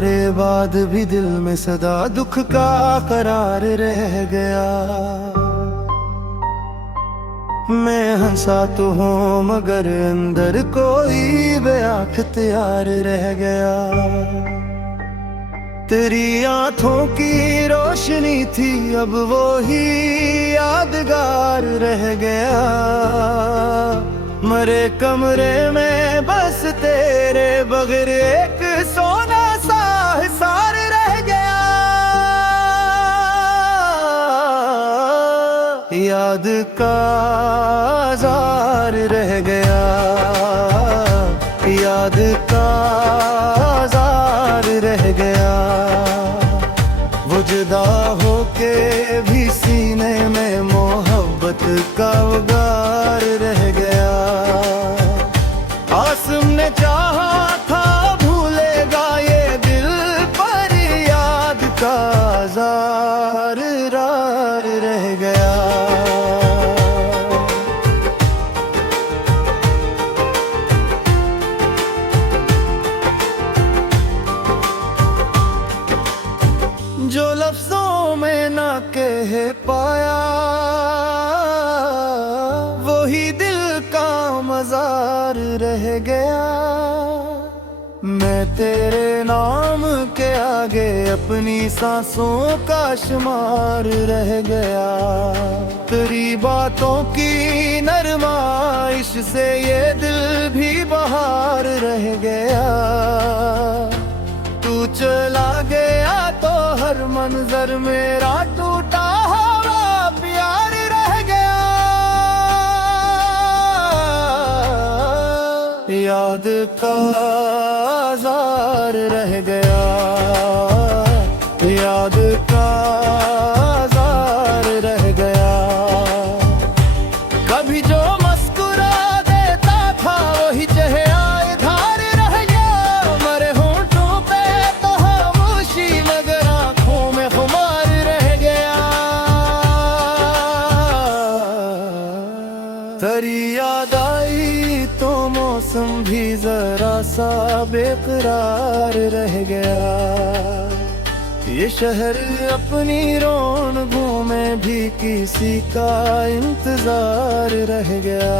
तुम्हारे बाद भी दिल में सदा दुख का करार रह गया। मैं हंसा तो हूँ मगर अंदर कोई बेअख्तियार रह गया। तेरी आंखों की रोशनी थी अब वो ही यादगार रह गया। मरे कमरे में बस तेरे बगैर एक सोना सा हिसार रह गया। याद का जार रह गया, याद का जार रह गया। वो जुदा होके भी सीने में मोहब्बत का उगार रह गया। आसम ने चाहा था भूलेगा ये दिल, पर याद का जार रार रह गया। जो लफ्जों में ना कह पाया वही दिल का मजार रह गया। मैं तेरे नाम के आगे अपनी सांसों का शुमार रह गया। तेरी बातों की नरमाइश से ये दिल भी बहार रह गया। तू चला गया तो हर मंजर मेरा टूटा हुआ प्यार रह गया। याद का जार रह गया, याद का जार रह गया। कभी जो मुस्कुरा देता था वही चेहरा धार रह गया। मरे होंठों पे तो खामोशी मगर आंखों में खुमार रह गया। तेरी याद आई तो मौसम भी जरा सा बेकरार रह गया। ये शहर अपनी रौनकों में भी किसी का इंतजार रह गया।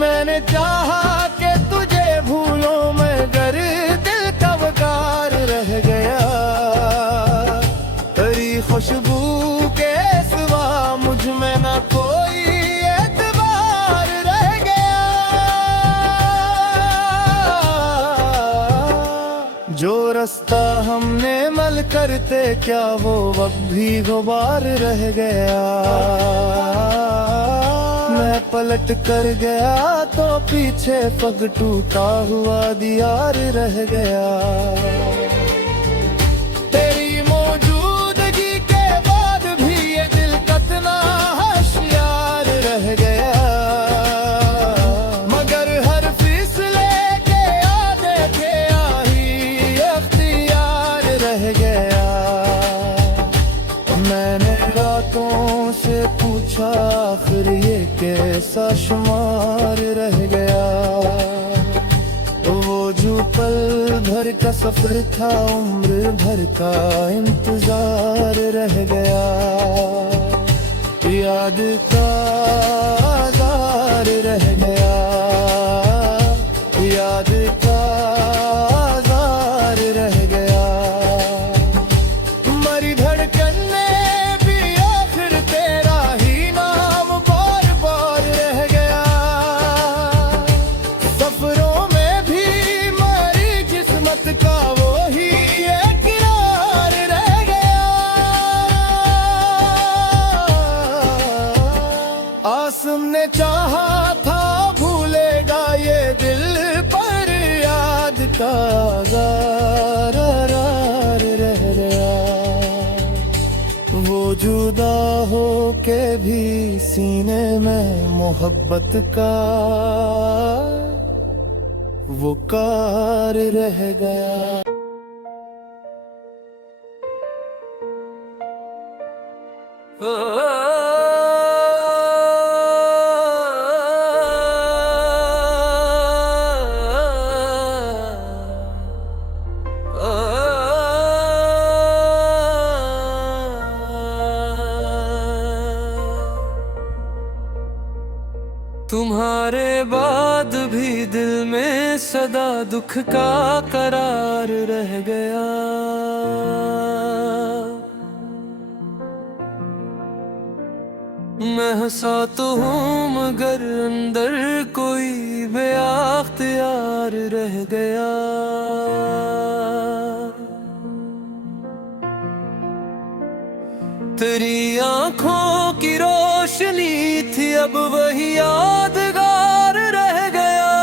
मैंने चाहा कि तुझे भूलो मगर दिल का वकार रह गया। तेरी खुशबू के सिवा मुझ में न कोई एतबार रह गया। जो रास्ता हमने मल करते क्या वो वक्त भी गुबार रह गया। मैं पलट कर गया तो पीछे पग टूटा हुआ दियार रह गया। तेरी मौजूदगी के बाद भी ये दिल कितना होशियार रह गया। मगर हर फैसले के आगे थे आही अख्तियार रह गया। मैंने रातों से पूछा आखिर ये कैसा शुमार रह गया। वो जो पल भर का सफर था उम्र भर का इंतजार रह गया। याद का जार रह गया, याद का जार रह गया। मरी धड़कन में भी आखिर तेरा ही नाम बार बार रह गया। सफरों में भी मरी किस्मत का वो ही एक किनार रह गया। आसम ने चाहा था भूलेगा ये दिल, पर याद का जार रह गया। वो जुदा हो के भी सीने में मोहब्बत का वो कार रह गया। तुम्हारे बाद भी दिल में सदा दुख का करार रह गया। मैं हंसा तो हूँ मगर अंदर कोई बेअख्तियार रह गया। तेरी आंखों की रोशनी थी अब वही यादगार रह गया।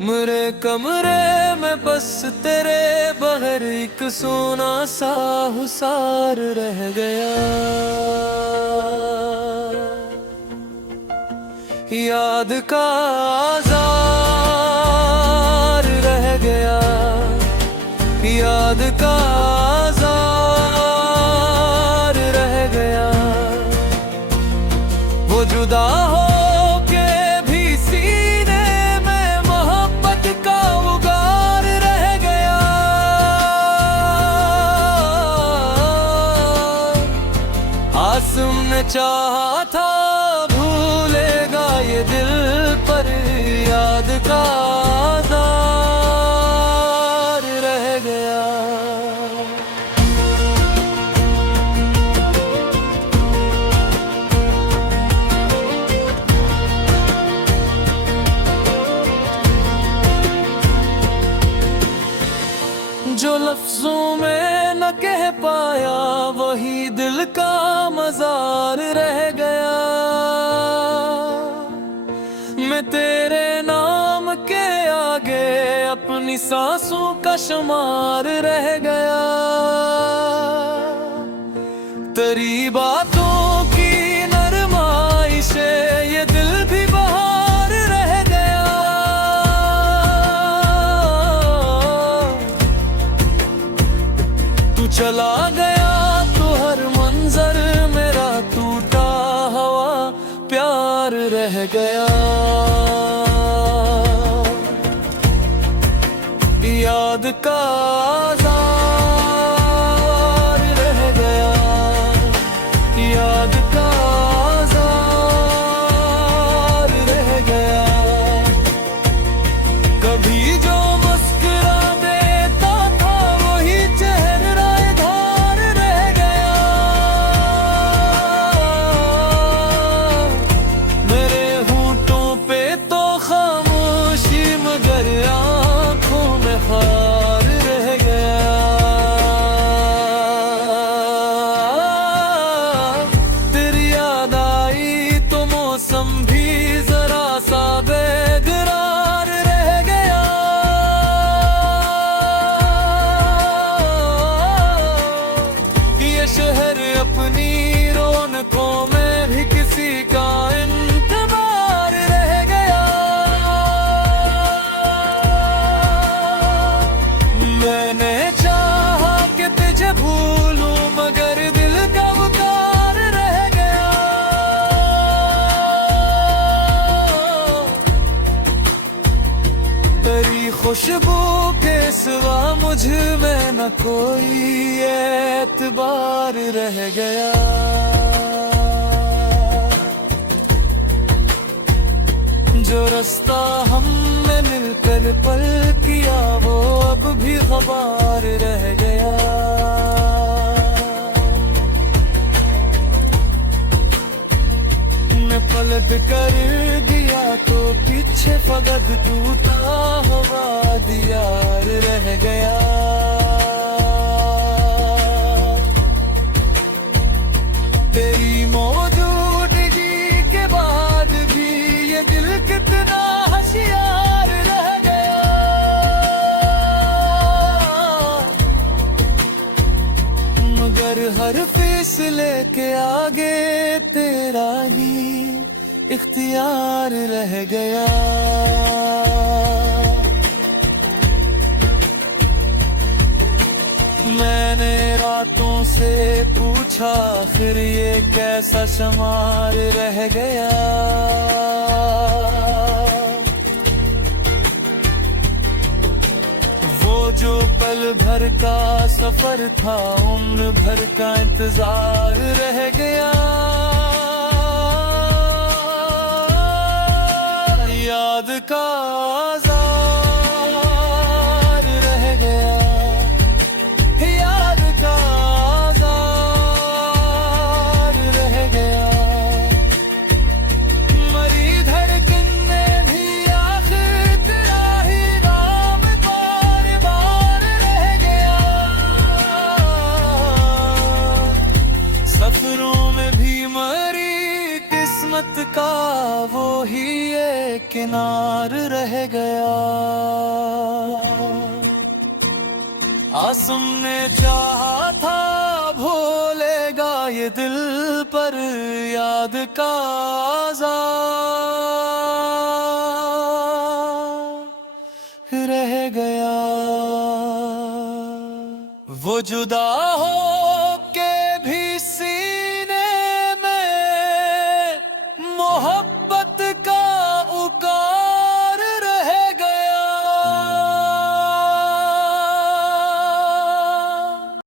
मेरे कमरे में बस तेरे बगैर एक सोना सा हुसार रह गया। याद का आज़ार रह गया, याद का आज़ार रह गया। वो जुदा हो के भी सीने में मोहब्बत का उगार रह गया। आसम ने चाहा था भूलेगा ये दिल, पर याद का आज़ार रह गया। जो लफ्जों में न कह पाया वही दिल का मज़ार रह गया। मैं तेरे नाम के आगे अपनी सांसों का शुमार रह गया। तेरी बातों की नरमाई से ये दिल भी बहार रह गया। तू चला गया तो हर मंजर मेरा टूटा हुआ प्यार रह गया। याद का आज़ार रह गया, याद का आज़ार रह गया। कभी जो मुस्कुरा देता था वही चेहरा इधर रह गया। मेरे होंठों पे तो खामोशी मगर आँखों में खार रह गया। तेरी याद आई तो मौसम भी जरा सा बेकरार रह गया। ये शहर अपनी रौनकों में भी किसी का इंतजार रह गया। मैंने चाहा कि तुझे भूलूं मगर दिल का वकार रह गया। तेरी खुशबू के सिवा मुझ में न कोई एतबार रह गया। जो रास्ता हमने मिलकर पल किया वो अब भी ख़बर रह गया। मैं पलट कर दिया तो पीछे फकत टूटा हुआ दीवार रह गया। तेरी मौजूदगी के बाद भी ये दिल कितना होशियार रह गया। मगर हर फैसले के आगे तेरा ही इख्तियार रह गया। मैंने रातों से पूछा फिर ये कैसा शुमार रह गया। वो जो पल भर का सफर था, उम्र भर का इंतजार रह गया। याद का आज़ार रह गया, याद का आज़ार रह गया। मरी धड़कने भी आखिर तेरा ही नाम बार बार रह गया। सफरों में भी मरी किस्मत का वो ही एक किनार रह गया। आसम ने चाहा था भूलेगा ये दिल, पर याद का आज़ार रह गया। वो जुदा हो